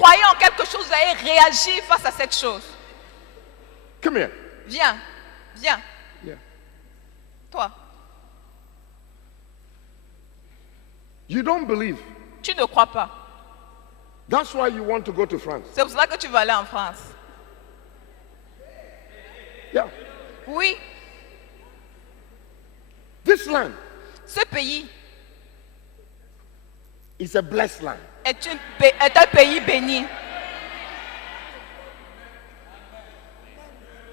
croyez en quelque chose, vous allez réagir face à cette chose. Come here. Viens, viens, Yeah. toi. You don't believe. Tu ne crois pas. That's why you want to go to France. C'est pour cela que tu vas aller en France. Yeah. Oui, This land ce pays is a blessed land. est un pays béni.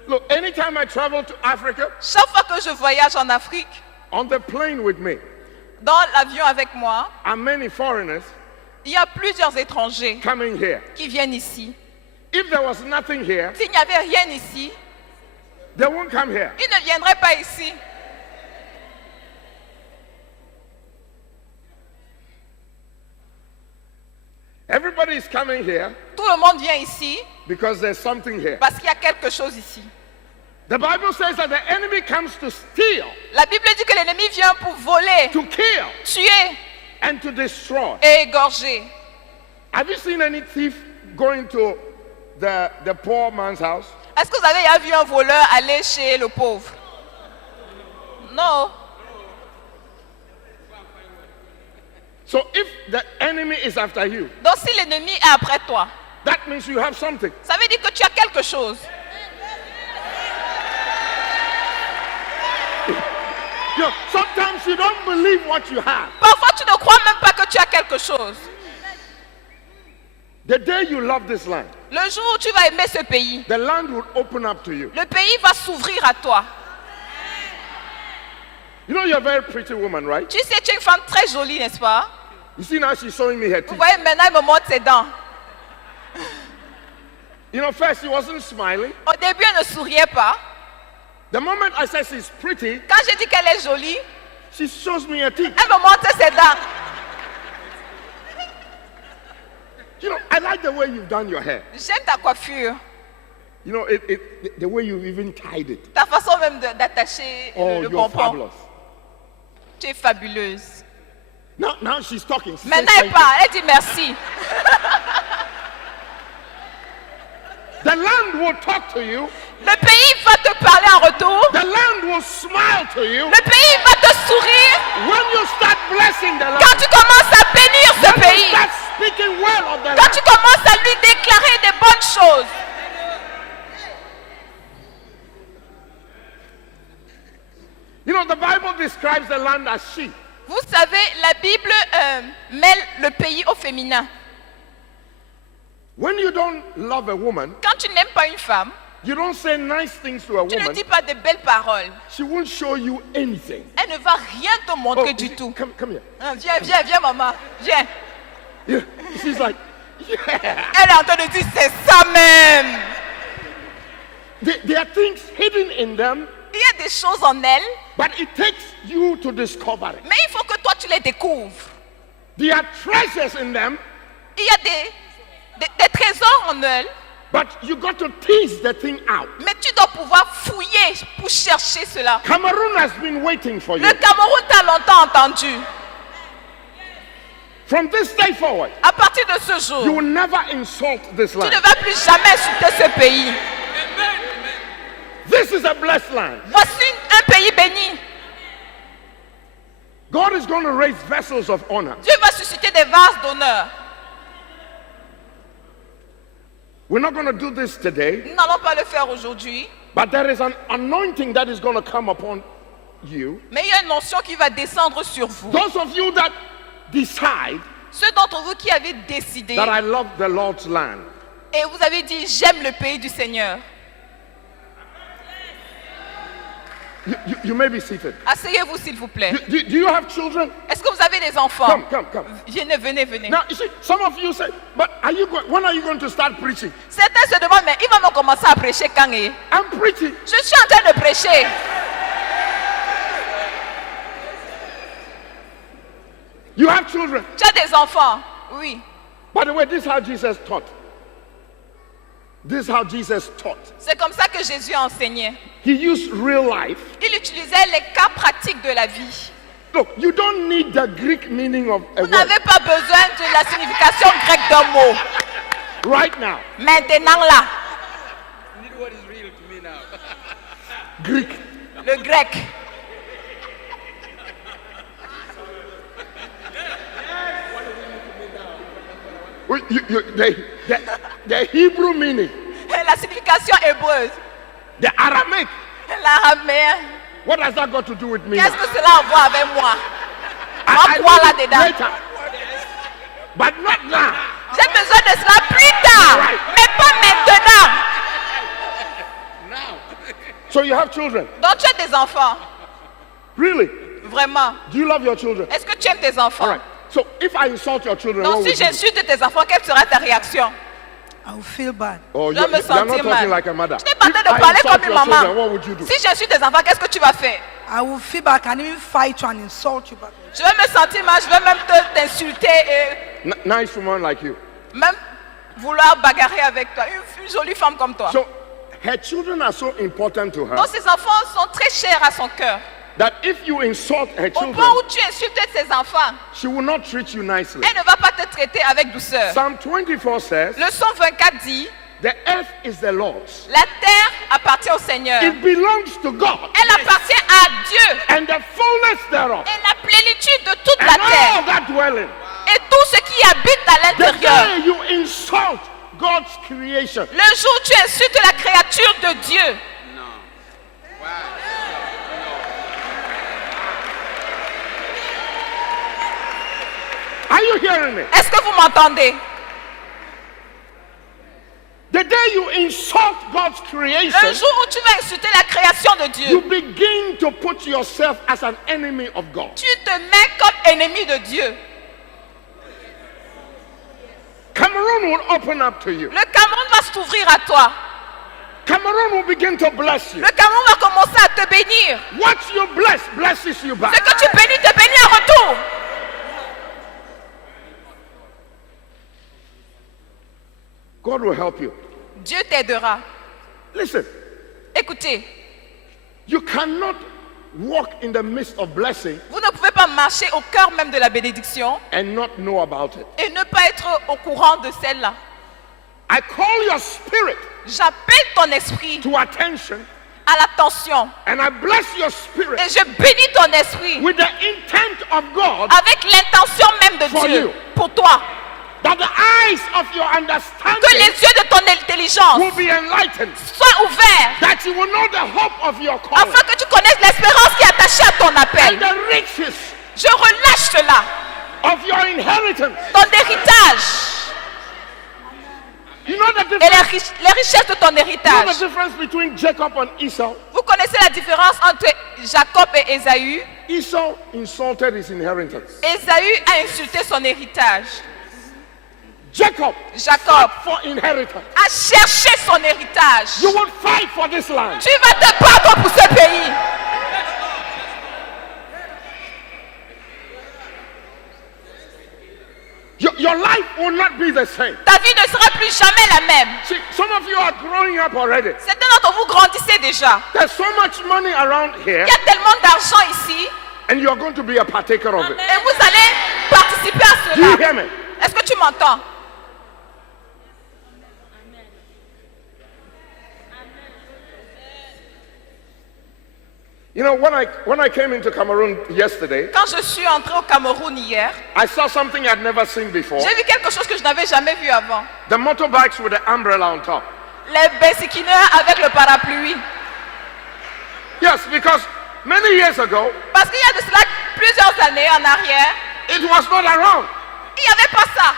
Look, anytime I travel to Africa, Chaque fois que je voyage en Afrique, on the plane with me, dans l'avion avec moi, are many foreigners il y a plusieurs étrangers coming here. qui viennent ici. If there was nothing here, S'il n'y avait rien ici, they won't come here. ils ne viendraient pas ici. Everybody is coming here Tout le monde vient ici because there's something here. parce qu'il y a quelque chose ici. The Bible says that the enemy comes to steal, La Bible dit que l'ennemi vient pour voler, to kill, tuer and to destroy. et égorger. Have you seen any thief going to the poor man's house? Est-ce que vous avez déjà vu un voleur aller chez le pauvre? Non. So if the enemy is after you, Donc si l'ennemi est après toi, that means you have something. ça veut dire que tu as quelque chose. You know, sometimes you don't believe what you have. Parfois tu ne crois même pas que tu as quelque chose. The day you love this land, Le jour où tu vas aimer ce pays, the land will open up to you. le pays va s'ouvrir à toi. You know, you're a very pretty woman, right? Tu sais, tu es une femme très jolie, n'est-ce pas? You see now she's showing me her Vous teeth. voyez, maintenant elle me montre ses dents. You know, first she wasn't smiling. Au début, elle ne souriait pas. The moment I said she's pretty, Quand j'ai dit qu'elle est jolie, she shows me her teeth. elle me montre ses dents. You know, I like the way you've done your hair. J'aime ta coiffure, You know, the way you've even tied it. ta façon même d'attacher Oh, le you're pompon. fabulous. Tu es fabuleuse. Now she's talking. She says Maintenant, elle thank parle, elle dit merci. you. The land will talk to you. Le pays va te parler en retour. The land will smile to you. Le pays va te sourire When you start blessing the land, quand tu commences à bénir ce when you pays. start speaking well of the Quand land, tu commences à lui déclarer des bonnes choses. you know, the Bible describes the land as sheep. Vous savez, la Bible mêle le pays au féminin. When you don't love a woman, Quand tu n'aimes pas une femme, you don't say nice things to a tu ne woman, dis pas de belles paroles. she won't show you anything. Elle ne va rien te montrer du tout. Come here. Hein, viens, viens, viens, maman. Viens. Yeah. She's like, yeah. Elle est en train de dire, c'est ça même. There are things hidden in them, Il y a des choses en elle, but it takes you to discover it. mais il faut que toi, tu les découvres. There are treasures in them, Il y a des trésors en elle, but you got to tease the thing out. mais tu dois pouvoir fouiller pour chercher cela. Cameroon has been waiting for you. Le Cameroun t'a longtemps entendu. From this day forward, À partir de ce jour, you will never insult this tu ne land. vas plus jamais insulter ce pays. This is a blessed land. Voici un pays béni. God is going to raise vessels of honor. Dieu va susciter des vases d'honneur. We're not going to do this today, Nous n'allons pas le faire aujourd'hui, but there is an anointing that is going to come upon you. mais il y a une onction qui va descendre sur vous. Those of you that decide Ceux d'entre vous qui avez décidé that I love the Lord's land, et vous avez dit j'aime le pays du Seigneur. you may be seated. Asseyez-vous s'il vous plaît. Do you have children? Est-ce que vous avez des enfants? Come. Venez, venez, venez. Now, you see, some of you say, but when are you going to start preaching? Certains se demandent, mais il va me commencer à prêcher quand? Je I'm preaching. suis en train de prêcher. You have children. Tu as des enfants? Oui. By the way, this is how Jesus taught. This is how Jesus taught. C'est comme ça que Jésus a enseigné. He used real life. Il utilisait les cas pratiques de la vie. Look, you don't need the Greek meaning of a Vous word. n'avez pas besoin de la signification grecque d'un mot. Right now. Maintenant là. Greek. Le grec. The Hebrew meaning. La signification hébreuse. The Aramaic. L'araméen. What does that got to do with me? Qu'est-ce now? que cela a à voir avec moi? I Moi, quoi need it là-dedans? later. But not now. J'ai besoin de cela plus tard. Mais pas maintenant. So you have children. Donc tu as des enfants. Really? Vraiment. Do you love your children? Est-ce que tu aimes tes All enfants? right. So if I insult your children, what Donc si would you do? j'insulte tes enfants, quelle sera ta réaction? I will feel bad. Oh, Je you're me not sentir talking mal. like a mother. Tu n'es pas en train If de I parler insult comme une your maman. children, what would you do? Si j'insulte tes enfants, qu'est-ce que tu vas faire? I will feel bad. I can even fight you and insult you back. Je vais me sentir mal, je vais même t'insulter et Nice woman like you. même vouloir bagarrer avec toi. Une jolie femme comme toi. So her children are so important to her Donc ces enfants sont très chers à son cœur. that if you insult her Au children, point où tu insultes ses enfants, she will not treat you nicely. elle ne va pas te traiter avec douceur. Psalm 24 says, Le psaume 24 dit, the earth is the Lord's. la terre appartient au Seigneur. It belongs to God Elle appartient à Dieu and the fullness thereof et la plénitude de toute la and all terre that dwell in. et tout ce qui habite à The l'intérieur. day you insult God's creation, Le jour où tu insultes la créature de Dieu, are you hearing me? est-ce que vous m'entendez? The day you insult God's Le creation, jour où tu vas insulter la création de you Dieu, begin to put yourself as an enemy of God. tu te mets comme ennemi de Dieu. Cameroon will open up to you. Le Cameroun va s'ouvrir à toi. Cameroon will begin to bless you. Le Cameroun va commencer à te bénir. What you bless blesses you Ce back. que tu bénis te bénit en retour. God will help you. Dieu t'aidera. Listen, Écoutez, you cannot walk in the midst of blessing vous ne pouvez pas marcher au cœur même de la bénédiction and not know about it. et ne pas être au courant de celle-là. I call your spirit J'appelle ton esprit to attention à l'attention and I bless your spirit et je bénis ton esprit with the intent of God avec l'intention même de For Dieu you. pour toi. that the eyes of your Que les understanding yeux de ton intelligence will be enlightened, soient ouverts that you will know the hope of your calling afin que tu connaisses l'espérance qui est attachée à ton and appel. the riches Je relâche cela, of your inheritance. ton héritage You know the et difference, les richesses de ton you know the héritage. difference between Jacob and Esau? Vous connaissez la différence entre Jacob et Ésaü? Esau insulted his inheritance. Ésaü a insulté son héritage. Jacob Jacob fought for inheritance. a cherché son héritage. You will fight for this land. Tu vas te battre pour ce pays. Your life will not be the same. Ta vie ne sera plus jamais la même. See, some of you are growing up already. Certains d'entre vous grandissez déjà. There's so much money around here, Il y a tellement d'argent ici and you are going to be a partaker of it. et vous allez participer à Do you cela. hear me? Est-ce que tu m'entends? You know, when I came into Cameroon yesterday, Quand je suis entrée au Cameroun hier, I saw something I'd never seen before. j'ai vu quelque chose que je n'avais jamais vu avant. The motorbikes with the umbrella on top. Les bicycleurs avec le parapluie. Yes, because many years ago, Parce qu'il y a de cela plusieurs années en arrière, it was not around. il n'y avait pas ça.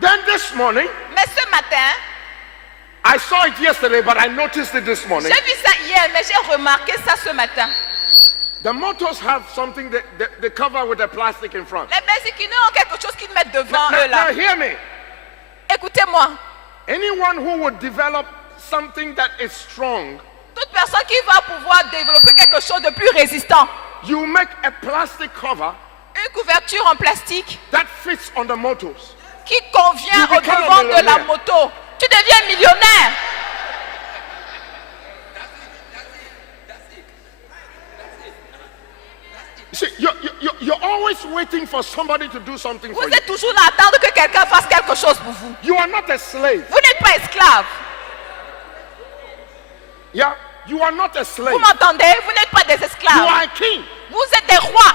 Then this morning, Mais ce matin, I saw it yesterday, but I noticed it this morning. j'ai vu ça hier, mais j'ai remarqué ça ce matin. The motors have something that they cover with the plastic in front. Les bicycleurs ont quelque chose qu'ils mettent devant eux Now là. hear me. Écoutez-moi, Anyone who would develop something that is strong, toute personne qui va pouvoir développer quelque chose de plus résistant, you make a plastic cover une couverture en plastique that fits on the motors. qui convient You au become a devant de la millionaire. moto, tu deviens millionnaire. You see, you're always waiting for somebody to do something Vous for you. êtes toujours là à attendre que quelqu'un fasse quelque chose pour vous. You are not a slave. Vous n'êtes pas esclave. Yeah, you are not a slave. Vous m'entendez? Vous n'êtes pas des You esclaves. are a king. Vous êtes des rois.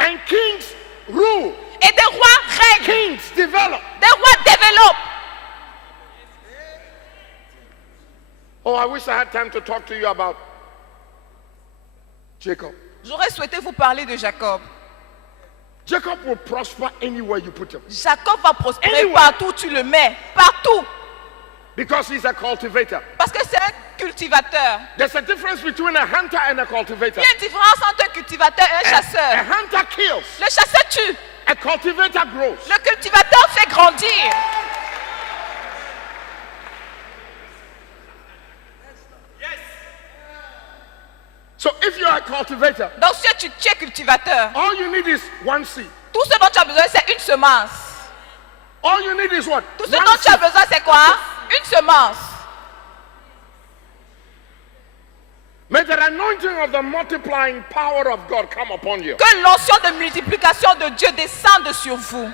And kings rule. Et des rois règnent. Kings develop. Des rois développent. Oh, I wish I had time to talk to you about Jacob. J'aurais souhaité vous parler de Jacob. Jacob will prosper anywhere you put him. Jacob va prospérer Anywhere. partout où tu le mets. Partout. Because he's a cultivator. Parce que c'est un cultivateur. There's a difference between a hunter and a Il cultivator. y a une différence entre un cultivateur et un A chasseur. hunter kills. Le chasseur tue. A cultivator grows. Le cultivateur fait grandir. So if you're a cultivator, Donc si tu es cultivateur, all you need is one seed. tout ce dont tu as besoin c'est une semence. All you need is what? Tout ce One dont tu as seed. besoin c'est quoi? Une semence. May the anointing of the multiplying power of God come upon you. Que l'onction de multiplication de Dieu descende sur vous.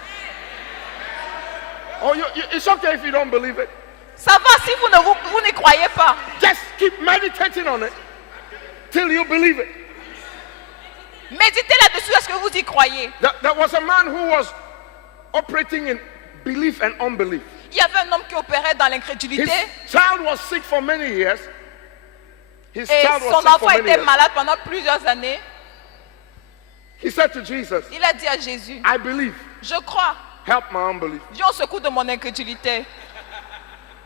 Oh, it's okay if you don't believe it. Ça va si vous n'y croyez pas. Just keep meditating on it till you believe it. Méditez là-dessus, est-ce que vous y croyez? There was a man who was operating in belief and unbelief. Il y avait un homme qui opérait dans His l'incrédulité child was sick for many years. His et child was son sick for enfant many était years. malade pendant plusieurs années. He said to Jesus, Il a dit à Jésus, I believe. je crois, Help my unbelief. viens au secours de mon incrédulité.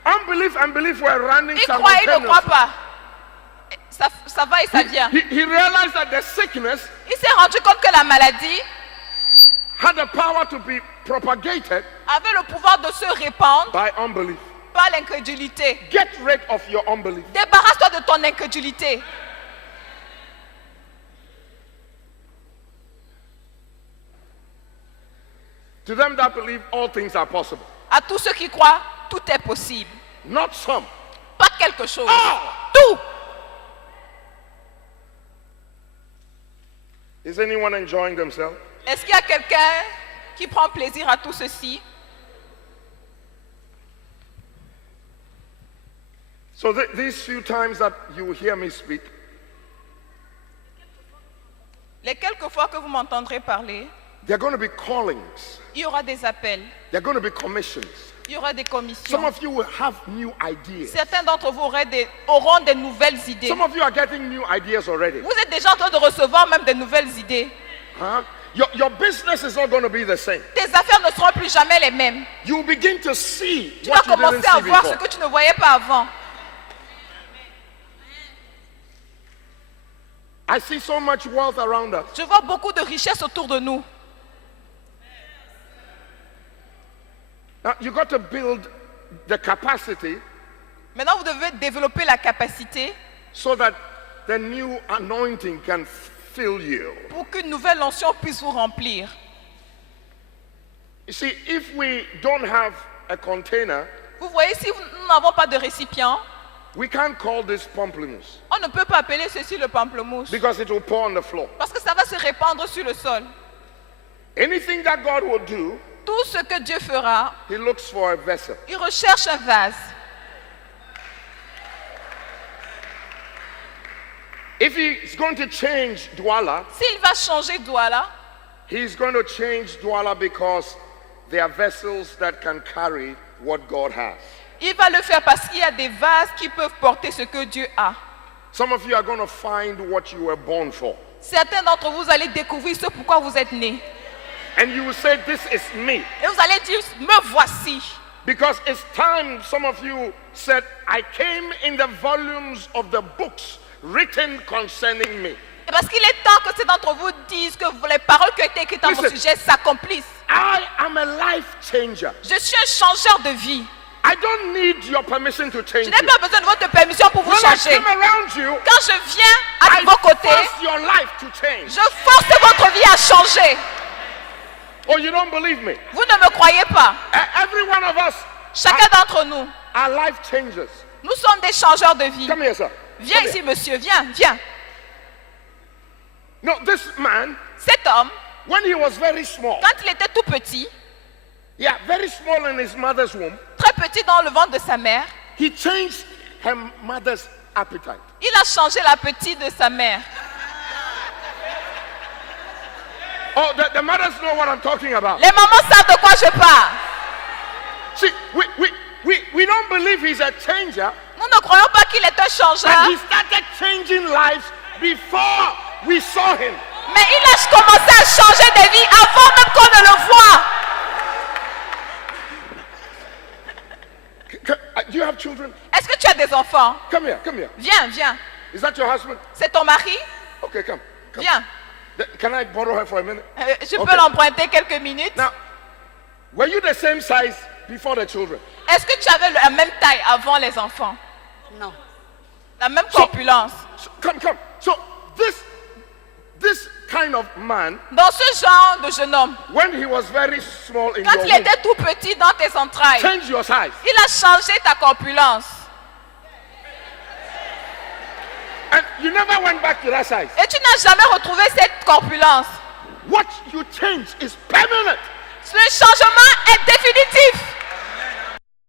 Unbelief and belief were running Il croit, il ne croit simultaneously. pas. Ça va et ça vient. He realized that the sickness Il s'est rendu compte que la maladie had the power to be propagated avait le pouvoir de se répandre by unbelief. par l'incrédulité. Get rid of your unbelief. Débarrasse-toi de ton incrédulité. To them that believe, all things are possible. À tous ceux qui croient, tout est possible. Not some. Pas quelque chose. All. Tout. Is anyone enjoying themselves? Est-ce qu'il y a quelqu'un qui prend plaisir à tout ceci? So these few times that you hear me speak, Les quelques fois que vous m'entendrez parler, there are going to be callings. il y aura des appels, There are going to be commissions. il y aura des Some commissions. of you will have new ideas. Certains d'entre vous auront des nouvelles idées. Some of you are getting new ideas already. Vous êtes déjà en train de recevoir même des nouvelles idées. Huh? Your business is not going to be the same. Tes affaires ne seront plus jamais les mêmes. You begin to see Tu vas what you didn't commencer à see voir ce before. que tu ne voyais pas avant. I see so much wealth around us. Je vois beaucoup de richesses autour de nous. Now, you got to build the capacity Maintenant, vous devez développer la capacité so that the new anointing can fill you. pour qu'une nouvelle onction puisse vous remplir. You see, if we don't have a container, Vous voyez, si nous n'avons pas de récipient, we can't call this pamplemousse on ne peut pas appeler ceci le pamplemousse. because it will pour on the floor. Parce que ça va se répandre sur le sol. Anything that God will do, Tout ce que Dieu fera, He looks for a vessel. il recherche un vase. If He's going to change Douala, S'il va changer Douala, He's going to change Douala because there are vessels that can carry what God has. il va le faire parce qu'il y a des vases qui peuvent porter ce que Dieu a. Some of you are going to find what you were born for. Certains d'entre vous allez découvrir ce pourquoi vous êtes nés. And you will say, this is me. Et vous allez dire, me voici. Because it's time, some of you said, I came in the volumes of the books written concerning me. Et parce qu'il est temps que ces d'entre vous disent que les paroles qui ont été écrites à mon Listen. sujet s'accomplissent. I am a life changer. Je suis un changeur de vie. I don't need your permission to change Je n'ai you. pas besoin de votre permission pour vous When I changer. come around you, Quand je viens à I vos côtés, force your life to change. je force votre vie à changer. Oh, you don't believe me? Vous ne me croyez pas. Every one of us Chacun d'entre nous, are life changers. nous sommes des changeurs de vie. Come here, sir. Viens Come ici, here. monsieur, viens, viens. No, this man, Cet homme, when he was very small, quand il était tout petit, yeah, very small in his mother's womb, très petit dans le ventre de sa mère, he changed her mother's appetite. il a changé l'appétit de sa mère. Oh, the mothers know what I'm talking about. Les mamans savent de quoi je parle. See, we don't believe he's a changer, Nous ne croyons pas qu'il est un but changeur, he started changing lives before we saw him. mais il a commencé à changer de vie avant même qu'on ne le voie. Do you have children? Est-ce que tu as des enfants? Come here, come here. Viens, viens. Is that your husband? C'est ton mari? Okay, come. Viens. Can I borrow her for a minute? Je peux Okay. l'emprunter quelques minutes. Now, were you the same size before the children? Est-ce que tu avais la même taille avant les enfants? Non. La même corpulence? So, come. So this kind of man, Dans ce genre de jeune homme, when he was very small in quand your il womb, était tout petit dans tes entrailles, change your size. il a changé ta corpulence. And you never went back to that size. Et tu n'as jamais retrouvé cette corpulence. What you change is permanent. Le changement est définitif.